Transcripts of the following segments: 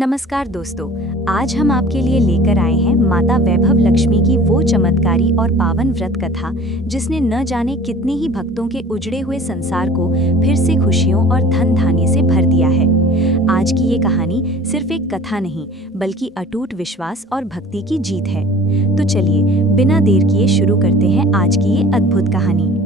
नमस्कार दोस्तों, आज हम आपके लिए लेकर आए हैं माता वैभव लक्ष्मी की वो चमत्कारी और पावन व्रत कथा जिसने न जाने कितने ही भक्तों के उजड़े हुए संसार को फिर से खुशियों और धन धान्य से भर दिया है। आज की ये कहानी सिर्फ एक कथा नहीं बल्कि अटूट विश्वास और भक्ति की जीत है। तो चलिए बिना देर किए शुरू करते हैं आज की ये अद्भुत कहानी।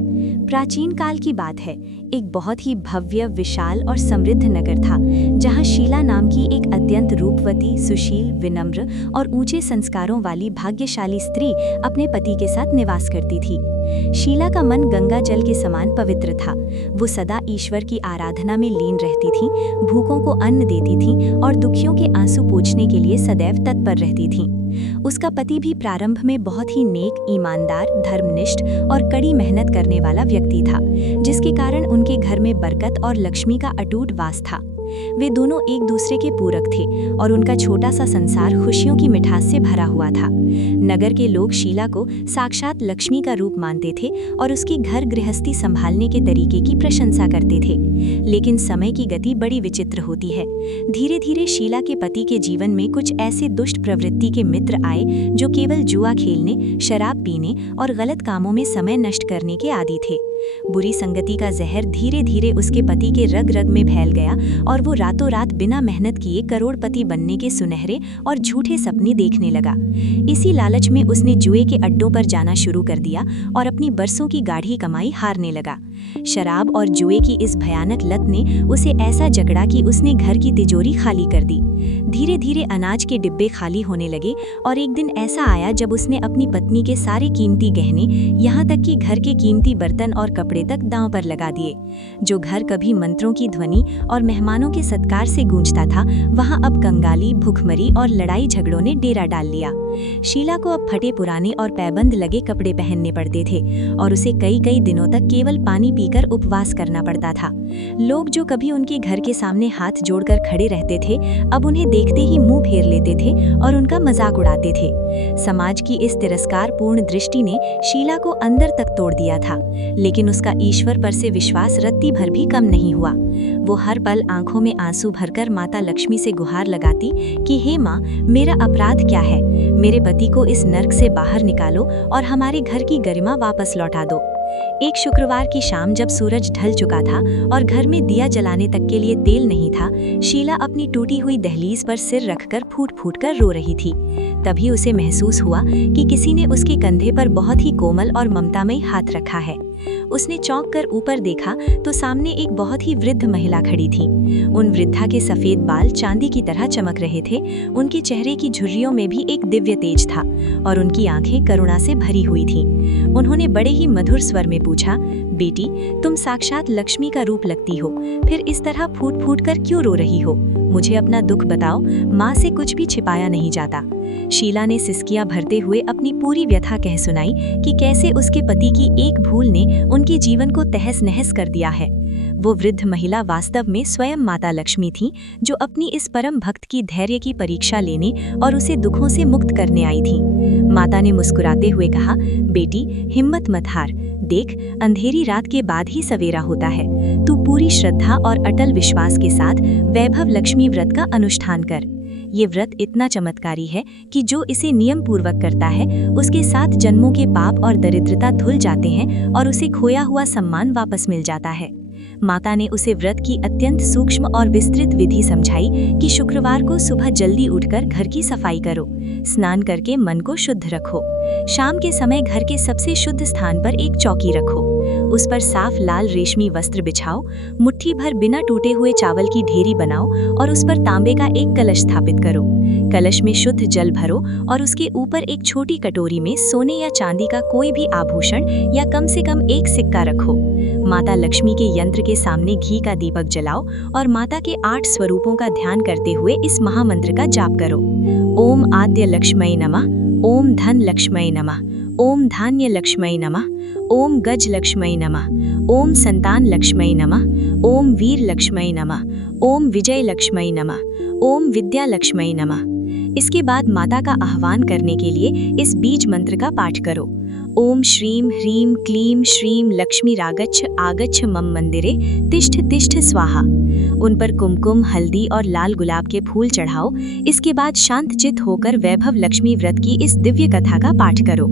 प्राचीन काल की बात है, एक बहुत ही भव्य, विशाल और समृद्ध नगर था जहां शीला नाम की एक अत्यंत रूपवती, सुशील, विनम्र और ऊंचे संस्कारों वाली भाग्यशाली स्त्री अपने पति के साथ निवास करती थी। शीला का मन गंगा जल के समान पवित्र था। वो सदा ईश्वर की आराधना में लीन रहती थी, भूखों को अन्न देती थी और दुखियों के आंसू पोंछने के लिए सदैव तत्पर रहती थी। उसका पति भी प्रारंभ में बहुत ही नेक, ईमानदार, धर्मनिष्ठ और कड़ी मेहनत करने वाला व्यक्ति था, जिसके कारण उनके घर में बरकत और लक्ष्मी का अटूट वास था। वे दोनों एक दूसरे के पूरक थे और उनका छोटा सा संसार खुशियों की मिठास से भरा हुआ था। नगर के लोग शीला को साक्षात लक्ष्मी का रूप मानते थे और उसकी घर गृहस्थी संभालने के तरीके की प्रशंसा करते थे। लेकिन समय की गति बड़ी विचित्र होती है। धीरे धीरे शीला के पति के जीवन में कुछ ऐसे दुष्ट प्रवृत्ति के मित्र आए जो केवल जुआ खेलने, शराब पीने और गलत कामों में समय नष्ट करने के आदी थे। बुरी संगति का जहर धीरे धीरे उसके पति के रग रग में फैल गया और वो रातों रात बिना मेहनत किए करोड़पति बनने के सुनहरे और झूठे सपने देखने लगा। इसी लालच में उसने जुए के अड्डों पर जाना शुरू कर दिया और अपनी बरसों की गाढ़ी कमाई हारने लगा। शराब और जुए की इस भयानक लत ने उसे ऐसा जकड़ा कि उसने घर की तिजोरी खाली कर दी। धीरे धीरे अनाज के डिब्बे खाली होने लगे और एक दिन ऐसा आया जब उसने अपनी पत्नी के सारे कीमती गहने, यहाँ तक कि घर के कीमती बर्तन और कपड़े तक दांव पर लगा दिए। जो घर कभी मंत्रों की ध्वनि और मेहमानों के सत्कार से गूंजता था, वहां अब कंगाली, भूखमरी और लड़ाई झगड़ों ने डेरा डाल लिया। शीला को अब फटे पुराने और पैबंद लगे कपड़े पहनने पड़ते थे और उसे कई कई दिनों तक केवल पानी पीकर उपवास करना पड़ता था। लोग जो कभी उनके घर के सामने हाथ जोड़कर खड़े रहते थे, अब उन्हें देखते ही मुंह फेर लेते थे और उनका मजाक उड़ाते थे। समाज की इस तिरस्कारपूर्ण दृष्टि ने शीला को अंदर तक तोड़ दिया था, लेकिन उसका ईश्वर पर से विश्वास रत्ती भर भी कम नहीं हुआ। वो हर पल आंखों में आंसू भरकर माता लक्ष्मी से गुहार लगाती कि हे माँ, मेरा अपराध क्या है? मेरे पति को इस नर्क से बाहर निकालो और हमारे घर की गरिमा वापस लौटा दो। एक शुक्रवार की शाम जब सूरज ढल चुका था और घर में दिया जलाने तक के लिए तेल नहीं था, शीला अपनी टूटी हुई दहलीज पर सिर रखकर फूट फूट कर रो रही थी। तभी उसे महसूस हुआ कि किसी ने उसके कंधे पर बहुत ही कोमल और ममतामयी हाथ रखा है। उसने चौंक कर ऊपर देखा तो सामने एक बहुत ही वृद्ध महिला खड़ी थी। उन वृद्धा के सफेद बाल चांदी की तरह चमक रहे थे। उनके चेहरे की झुर्रियों में भी एक दिव्य तेज था और उनकी आंखें करुणा से भरी हुई थीं। उन्होंने बड़े ही मधुर स्वर में पूछा, बेटी, तुम साक्षात लक्ष्मी का रूप लगती हो, फिर इस तरह फूट फूट कर क्यों रो रही हो? मुझे अपना दुख बताओ, माँ से कुछ भी छिपाया नहीं जाता। शीला ने सिसकियां भरते हुए अपनी पूरी व्यथा कह सुनाई कि कैसे उसके पति की एक भूल ने उनके जीवन को तहस नहस कर दिया है। वो वृद्ध महिला वास्तव में स्वयं माता लक्ष्मी थी, जो अपनी इस परम भक्त की धैर्य की परीक्षा लेने और उसे दुखों से मुक्त करने आई थी। माता ने मुस्कुराते हुए कहा, बेटी, हिम्मत मत हार। देख, अंधेरी रात के बाद ही सवेरा होता है। तू पूरी श्रद्धा और अटल विश्वास के साथ वैभव लक्ष्मी व्रत का अनुष्ठान कर। ये व्रत इतना चमत्कारी है कि जो इसे नियम पूर्वक करता है, उसके 7 जन्मों के पाप और दरिद्रता धुल जाते हैं और उसे खोया हुआ सम्मान वापस मिल जाता है। माता ने उसे व्रत की अत्यंत सूक्ष्म और विस्तृत विधि समझाई कि शुक्रवार को सुबह जल्दी उठकर घर की सफाई करो, स्नान करके मन को शुद्ध रखो, शाम के समय घर के सबसे शुद्ध स्थान पर एक चौकी रखो, उस पर साफ लाल रेशमी वस्त्र बिछाओ, मुट्ठी भर बिना टूटे हुए चावल की ढेरी बनाओ और उस पर तांबे का एक कलश स्थापित करो। कलश में शुद्ध जल भरो और उसके ऊपर एक छोटी कटोरी में सोने या चांदी का कोई भी आभूषण या कम से कम एक सिक्का रखो। माता लक्ष्मी के यंत्र के सामने घी का दीपक जलाओ और माता के 8 स्वरूपों का ध्यान करते हुए इस महामंत्र का जाप करो। ओम आद्य लक्ष्मये नमः, ओम धन लक्ष्मये नमः, ओम धान्य लक्ष्मये नमः, ओम गज लक्ष्मये नमः, ओम संतान लक्ष्मये नमः, ओम वीर लक्ष्मये नमः, ओम विजय लक्ष्मये नमः, ओम विद्या लक्ष्मये नमः। इसके बाद माता का आह्वान करने के लिए इस बीज मंत्र का पाठ करो। ओम श्रीं ह्रीं क्लीं श्रीं लक्ष्मीरागच्छ आगच्छ मम मंदिरे तिष्ठ तिष्ठ स्वाहा। उन पर कुमकुम, हल्दी और लाल गुलाब के फूल चढ़ाओ। इसके बाद शांतचित्त होकर वैभव लक्ष्मी व्रत की इस दिव्य कथा का पाठ करो।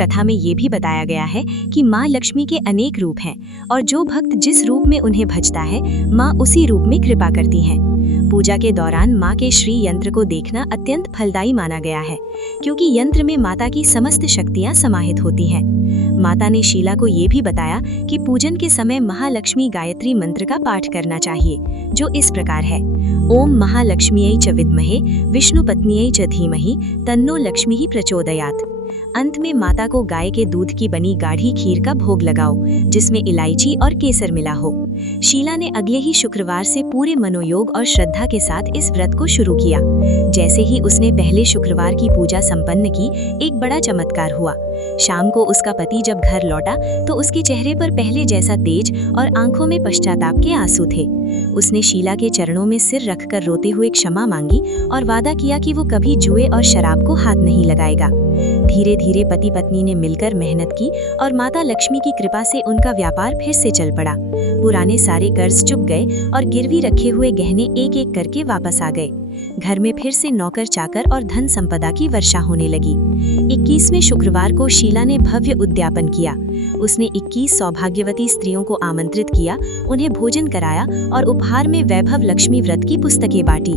कथा में ये भी बताया गया है कि माँ लक्ष्मी के अनेक रूप हैं और जो भक्त जिस रूप में उन्हें भजता है, माँ उसी रूप में कृपा करती हैं। पूजा के दौरान माँ के श्री यंत्र को देखना अत्यंत फलदायी माना गया है, क्योंकि यंत्र में माता की समस्त शक्तियाँ समाहित होती हैं। माता ने शीला को ये भी बताया कि पूजन के समय महालक्ष्मी गायत्री मंत्र का पाठ करना चाहिए, जो इस प्रकार है: ओम महालक्ष्म्यै च विद्महे विष्णुपत्न्यै च धीमहि तन्नो लक्ष्मीः प्रचोदयात्। अंत में माता को गाय के दूध की बनी गाढ़ी खीर का भोग लगाओ, जिसमें इलायची और केसर मिला हो। शीला ने अगले ही शुक्रवार से पूरे मनोयोग और श्रद्धा के साथ इस व्रत को शुरू किया। जैसे ही उसने पहले शुक्रवार की पूजा संपन्न की, एक बड़ा चमत्कार हुआ। शाम को उसका पति जब घर लौटा तो उसके चेहरे पर पहले जैसा तेज और आंखों में पश्चाताप के आंसू थे। उसने शीला के चरणों में सिर रखकर रोते हुए क्षमा मांगी और वादा किया कि वो कभी जुए और शराब को हाथ नहीं लगाएगा। धीरे धीरे पति पत्नी ने मिलकर मेहनत की और माता लक्ष्मी की कृपा से उनका व्यापार फिर से चल पड़ा। पुराने सारे कर्ज चुक गए और गिरवी रखे हुए गहने एक एक करके वापस आ गए। घर में फिर से नौकर चाकर और धन संपदा की वर्षा होने लगी। 21वें शुक्रवार को शीला ने भव्य उद्यापन किया। उसने 21 सौभाग्यवती स्त्रियों को आमंत्रित किया, उन्हें भोजन कराया और उपहार में वैभव लक्ष्मी व्रत की पुस्तकें बांटी।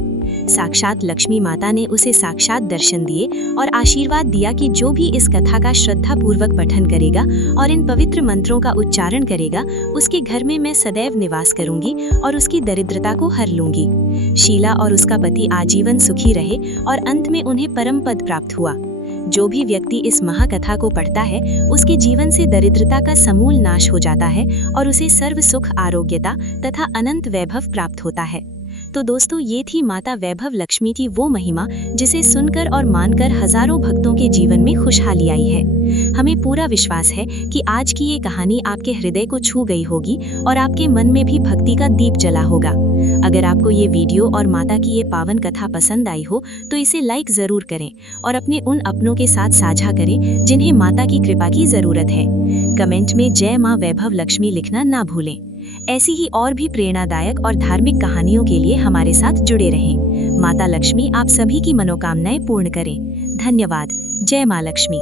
साक्षात लक्ष्मी माता ने उसे साक्षात दर्शन दिए और आशीर्वाद दिया कि जो भी इस कथा का श्रद्धा पूर्वक पठन करेगा और इन पवित्र मंत्रों का उच्चारण करेगा, उसके घर में मैं सदैव निवास करूंगी और उसकी दरिद्रता को हर लूंगी। शीला और उसका पति आजीवन सुखी रहे और अंत में उन्हें परम पद प्राप्त हुआ। जो भी व्यक्ति इस महाकथा को पढ़ता है, उसके जीवन से दरिद्रता का समूल नाश हो जाता है और उसे सर्व सुख, आरोग्यता तथा अनंत वैभव प्राप्त होता है। तो दोस्तों, ये थी माता वैभव लक्ष्मी की वो महिमा जिसे सुनकर और मानकर हजारों भक्तों के जीवन में खुशहाली आई है। हमें पूरा विश्वास है कि आज की ये कहानी आपके हृदय को छू गई होगी और आपके मन में भी भक्ति का दीप जला होगा। अगर आपको ये वीडियो और माता की ये पावन कथा पसंद आई हो तो इसे लाइक जरूर करें और अपने उन अपनों के साथ साझा करें जिन्हें माता की कृपा की जरूरत है। कमेंट में जय माँ वैभव लक्ष्मी लिखना ना भूलें। ऐसी ही और भी प्रेरणादायक और धार्मिक कहानियों के लिए हमारे साथ जुड़े रहें। माता लक्ष्मी आप सभी की मनोकामनाएं पूर्ण करें। धन्यवाद। जय माँ लक्ष्मी।